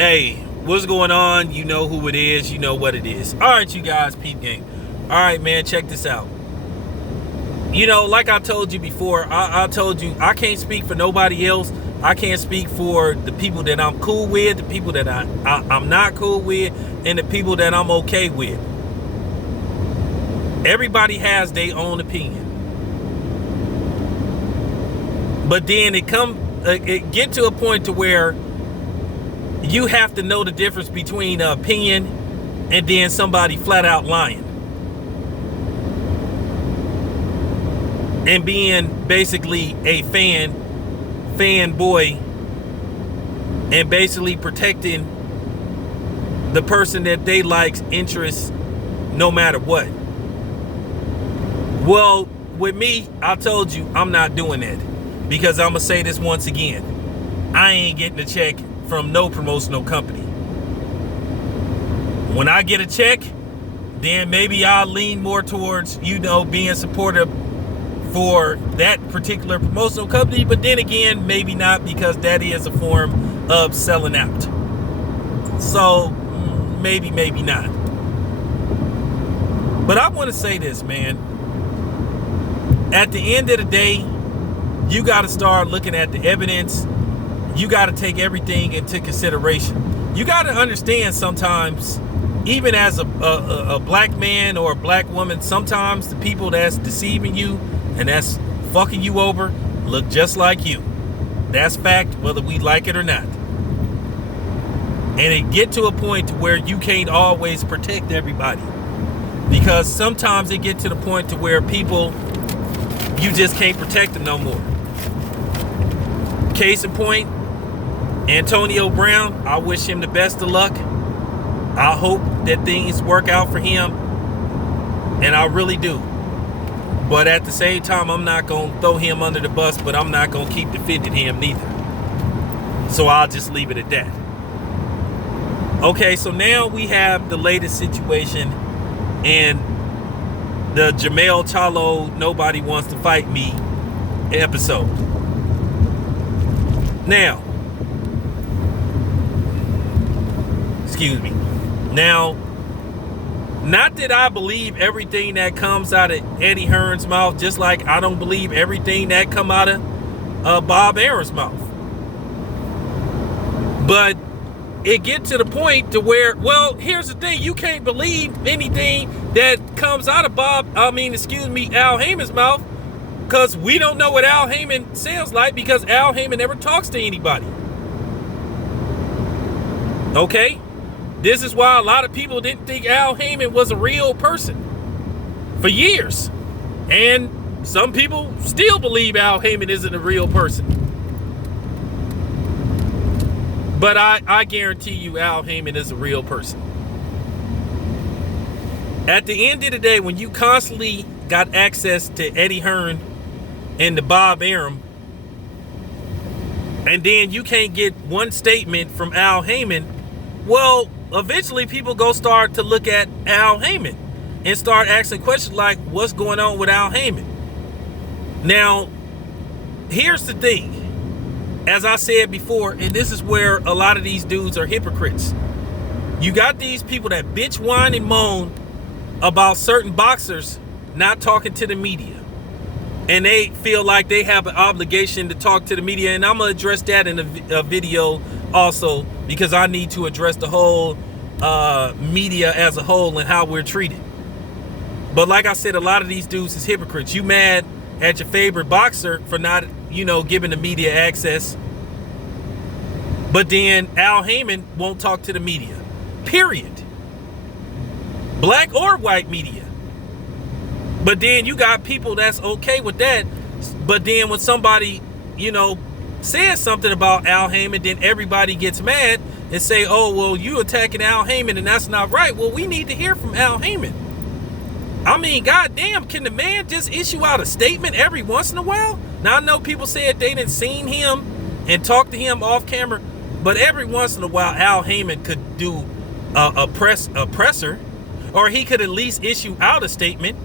Hey, what's going on? You know who it is. You know what it is. All right, you guys, peep game. All right, man, check this out. You know, like I told you before, I told you I can't speak for nobody else. I can't speak for the people that I'm cool with, the people that I'm not cool with, and the people that I'm okay with. Everybody has their own opinion. But then it get to a point to where you have to know the difference between an opinion and then somebody flat out lying. And being basically a fanboy and basically protecting the person that they like's interests no matter what. Well, with me, I told you I'm not doing that. Because I'm going to say this once again. I ain't getting a check from no promotional company. When I get a check, then maybe I'll lean more towards, being supportive for that particular promotional company. But then again, maybe not, because that is a form of selling out. So maybe not. But I want to say this, man. At the end of the day, you got to start looking at the evidence. You got to take everything into consideration. You got to understand sometimes, even as a black man or a black woman, sometimes the people that's deceiving you and that's fucking you over look just like you. That's fact, whether we like it or not. And it get to a point where you can't always protect everybody, because sometimes it get to the point to where people, you just can't protect them no more. Case in point, Antonio Brown, I wish him the best of luck. I hope that things work out for him, and I really do. But at the same time, I'm not going to throw him under the bus, but I'm not going to keep defending him neither. So I'll just leave it at that. Okay, so now we have the latest situation in the Charlo Nobody Wants to Fight Me episode. Now, excuse me. Now, not that I believe everything that comes out of Eddie Hearn's mouth, just like I don't believe everything that come out of Bob Aaron's mouth. But it gets to the point to where, well, here's the thing. You can't believe anything that comes out of Al Heyman's mouth, because we don't know what Al Heyman sounds like, because Al Heyman never talks to anybody. Okay? This is why a lot of people didn't think Al Heyman was a real person for years. And some people still believe Al Heyman isn't a real person. But I guarantee you Al Heyman is a real person. At the end of the day, when you constantly got access to Eddie Hearn and to Bob Arum, and then you can't get one statement from Al Heyman, well, eventually people go start to look at Al Heyman and start asking questions like, what's going on with Al Heyman? Now, here's the thing. As I said before, and this is where a lot of these dudes are hypocrites. You got these people that bitch, whine, and moan about certain boxers not talking to the media. And they feel like they have an obligation to talk to the media. And I'm going to address that in a video also, because I need to address the whole media as a whole and how we're treated. But like I said, a lot of these dudes is hypocrites. You mad at your favorite boxer for not, giving the media access. But then Al Heyman won't talk to the media. Period. Black or white media. But then you got people that's okay with that. But then when somebody, says something about Al Heyman, then everybody gets mad and say, oh, well, you attacking Al Heyman and that's not right. Well, we need to hear from Al Heyman. I mean, goddamn, can the man just issue out a statement every once in a while? Now, I know people said they didn't seen him and talk to him off camera, but every once in a while, Al Heyman could do a presser, or he could at least issue out a statement.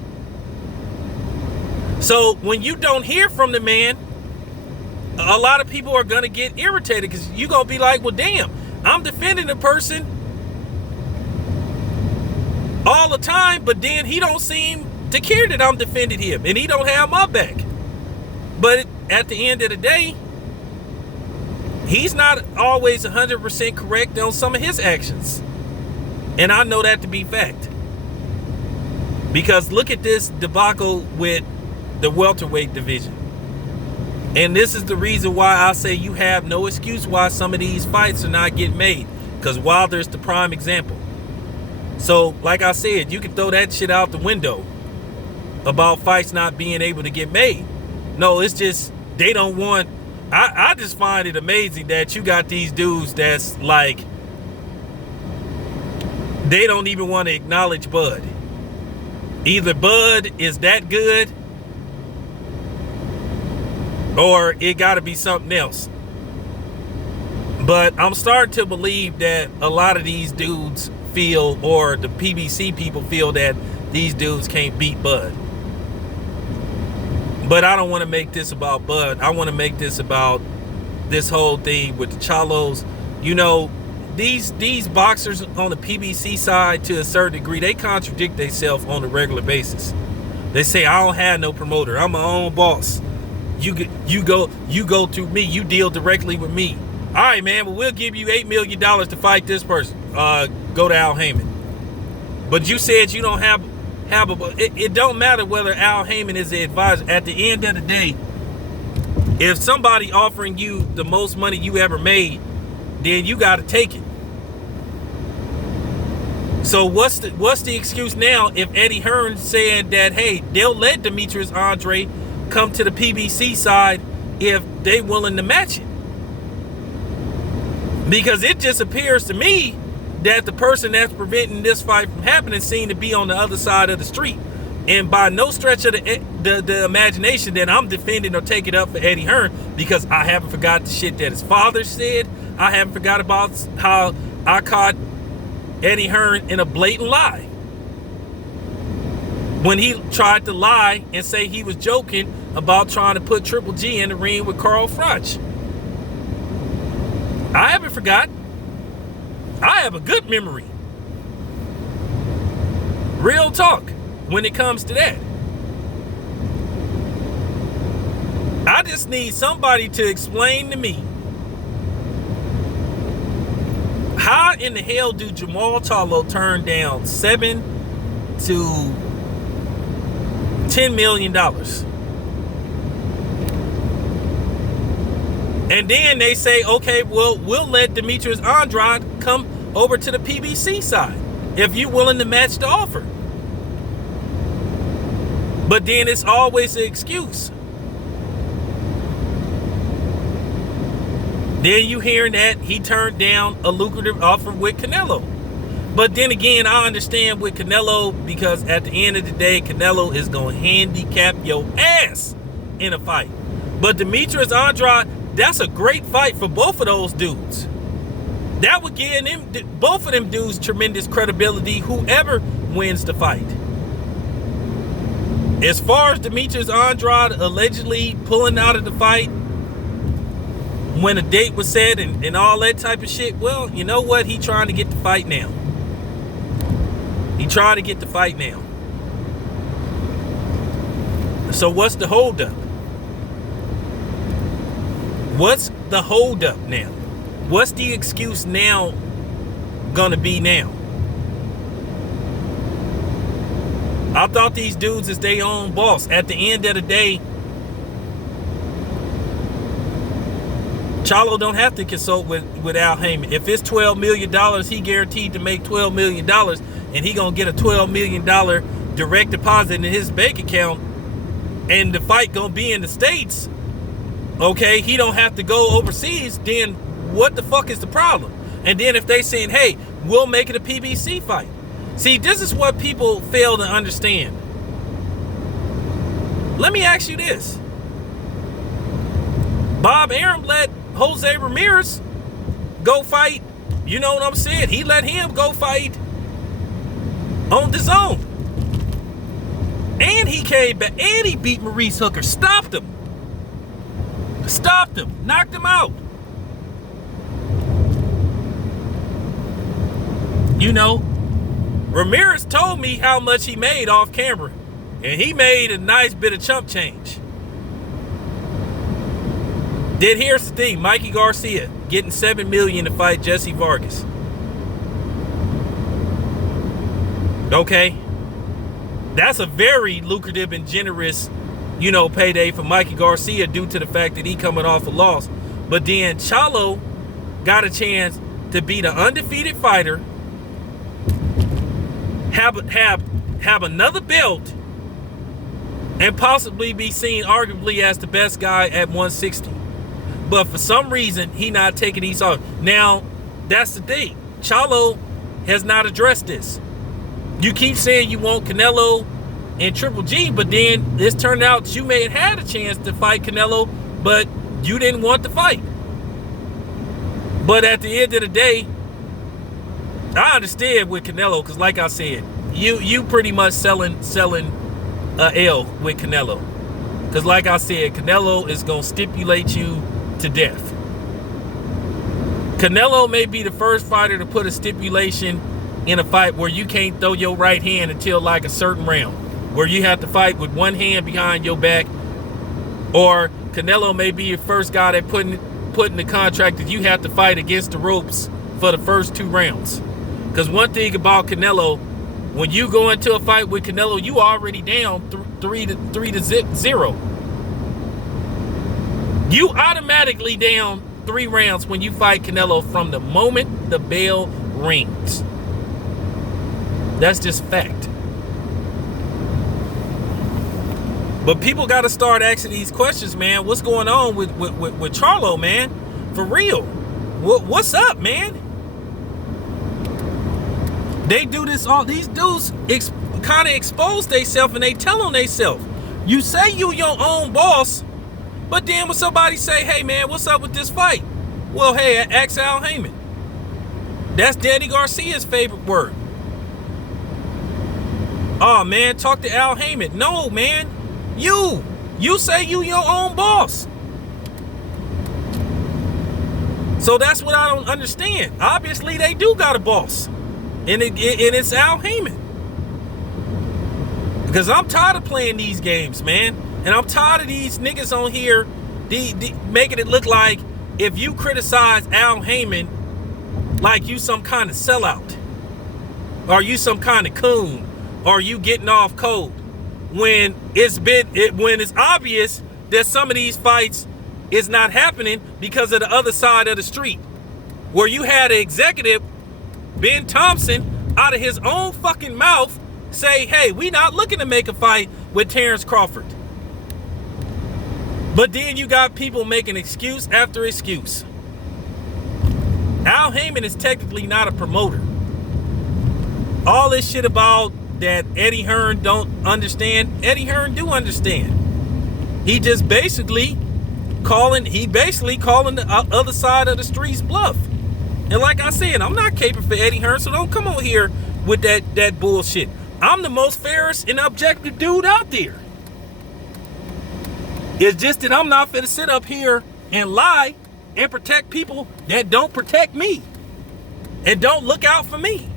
So when you don't hear from the man, a lot of people are going to get irritated, because you're going to be like, well, damn, I'm defending the person all the time, but then he don't seem to care that I'm defending him, and he don't have my back. But at the end of the day, he's not always 100% correct on some of his actions. And I know that to be fact. Because look at this debacle with the welterweight division. And this is the reason why I say you have no excuse why some of these fights are not getting made. Because Wilder's the prime example. So, like I said, you can throw that shit out the window about fights not being able to get made. No, it's just they don't want... I just find it amazing that you got these dudes that's like... they don't even want to acknowledge Bud. Either Bud is that good, or it got to be something else. But I'm starting to believe that a lot of these dudes feel, or the PBC people feel, that these dudes can't beat Bud. But I don't want to make this about Bud. I want to make this about this whole thing with the Charlos. You know, these boxers on the PBC side, to a certain degree, they contradict themselves on a regular basis. They say, I don't have no promoter. I'm my own boss. You go through me. You deal directly with me. All right, man, well, we'll give you $8 million to fight this person. Go to Al Heyman. But you said you don't have it don't matter whether Al Heyman is the advisor. At the end of the day, if somebody offering you the most money you ever made, then you got to take it. So what's the excuse now if Eddie Hearn said that, hey, they'll let Demetrius Andre come to the PBC side if they willing to match it? Because it just appears to me that the person that's preventing this fight from happening seemed to be on the other side of the street. And by no stretch of the imagination that I'm defending or taking up for Eddie Hearn, because I haven't forgot the shit that his father said. I haven't forgot about how I caught Eddie Hearn in a blatant lie when he tried to lie and say he was joking about trying to put Triple G in the ring with Carl Froch. I haven't forgot. I have a good memory. Real talk when it comes to that. I just need somebody to explain to me, how in the hell do Jamal Charlo turn down $7 to $10 million? And then they say, okay, well, we'll let Demetrius Andrade come over to the PBC side if you're willing to match the offer. But then it's always an excuse. Then you hearing that he turned down a lucrative offer with Canelo. But then again, I understand with Canelo, because at the end of the day, Canelo is going to handicap your ass in a fight. But Demetrius Andrade, that's a great fight for both of those dudes. That would give them, both of them dudes, tremendous credibility, whoever wins the fight. As far as Demetrius Andrade allegedly pulling out of the fight when a date was set and all that type of shit, well, you know what? He trying to get the fight now. He trying to get the fight now. So what's the holdup? What's the holdup now? What's the excuse now gonna be now? I thought these dudes is their own boss. At the end of the day, Charlo don't have to consult with Al Heyman. If it's $12 million, he guaranteed to make $12 million, and he gonna get a $12 million direct deposit in his bank account, and the fight gonna be in the States. Okay, he don't have to go overseas. Then what the fuck is the problem? And then if they saying, hey, we'll make it a PBC fight. See, this is what people fail to understand. Let me ask you this. Bob Arum let Jose Ramirez go fight. You know what I'm saying? He let him go fight on the zone. And he came back and he beat Maurice Hooker. Stopped him. Knocked him out. You know, Ramirez told me how much he made off camera, and he made a nice bit of chump change. Then here's the thing, Mikey Garcia getting $7 million to fight Jesse Vargas. Okay, that's a very lucrative and generous, you know, payday for Mikey Garcia due to the fact that he coming off a loss. But then Charlo got a chance to be the undefeated fighter, have another belt, and possibly be seen arguably as the best guy at 160. But for some reason, he not taking these off. Now, that's the thing. Charlo has not addressed this. You keep saying you want Canelo and Triple G, but then it's turned out you may have had a chance to fight Canelo, but you didn't want to fight. But at the end of the day, I understand with Canelo, because like I said, you pretty much selling a L with Canelo. Because like I said, Canelo is going to stipulate you to death. Canelo may be the first fighter to put a stipulation in a fight where you can't throw your right hand until like a certain round, where you have to fight with one hand behind your back. Or Canelo may be your first guy that put in the contract that you have to fight against the ropes for the first 2 rounds. Because one thing about Canelo, when you go into a fight with Canelo, you already down 3-0. You automatically down 3 rounds when you fight Canelo from the moment the bell rings. That's just fact. But people got to start asking these questions, man. What's going on with Charlo, man? For real. What's up, man? They do this, all these dudes kind of expose themselves and they tell on themselves. You say you your own boss, but then when somebody say, hey, man, what's up with this fight? Well, hey, ask Al Heyman. That's Danny Garcia's favorite word. Oh, man, talk to Al Heyman. No, man. You say you your own boss. So that's what I don't understand. Obviously, they do got a boss. And it's Al Heyman. Because I'm tired of playing these games, man. And I'm tired of these niggas on here making it look like if you criticize Al Heyman, like you some kind of sellout. Or you some kind of coon. Or you getting off code. When it's obvious that some of these fights is not happening because of the other side of the street. Where you had an executive, Ben Thompson, out of his own fucking mouth say, hey, we not looking to make a fight with Terrence Crawford. But then you got people making excuse after excuse. Al Heyman is technically not a promoter. All this shit about that Eddie Hearn don't understand, Eddie Hearn do understand. He just basically calling the other side of the streets bluff. And like I said, I'm not caping for Eddie Hearn, so don't come on here with that bullshit. I'm the most fairest and objective dude out there. It's just that I'm not finna sit up here and lie and protect people that don't protect me and don't look out for me.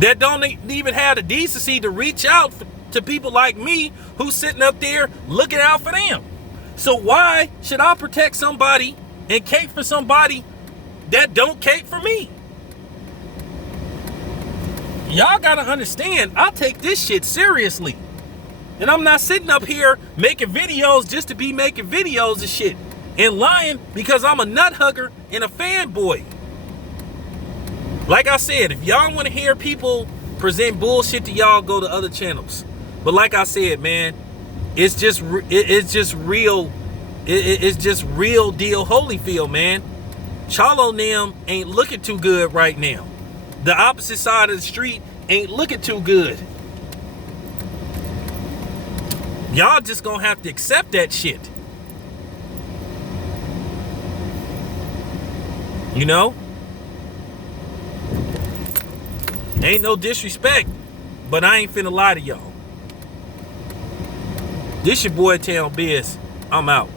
That don't even have the decency to reach out to people like me who's sitting up there looking out for them. So why should I protect somebody and cape for somebody that don't cape for me? Y'all gotta understand, I take this shit seriously. And I'm not sitting up here making videos just to be making videos and shit. And lying because I'm a nut hugger and a fanboy. Like I said, if y'all want to hear people present bullshit to y'all, go to other channels. But like I said, man, it's just real deal Holyfield, man. Charlo and them ain't looking too good right now. The opposite side of the street ain't looking too good. Y'all just gonna have to accept that shit. You know? Ain't no disrespect, but I ain't finna lie to y'all. This your boy Town Biz. I'm out.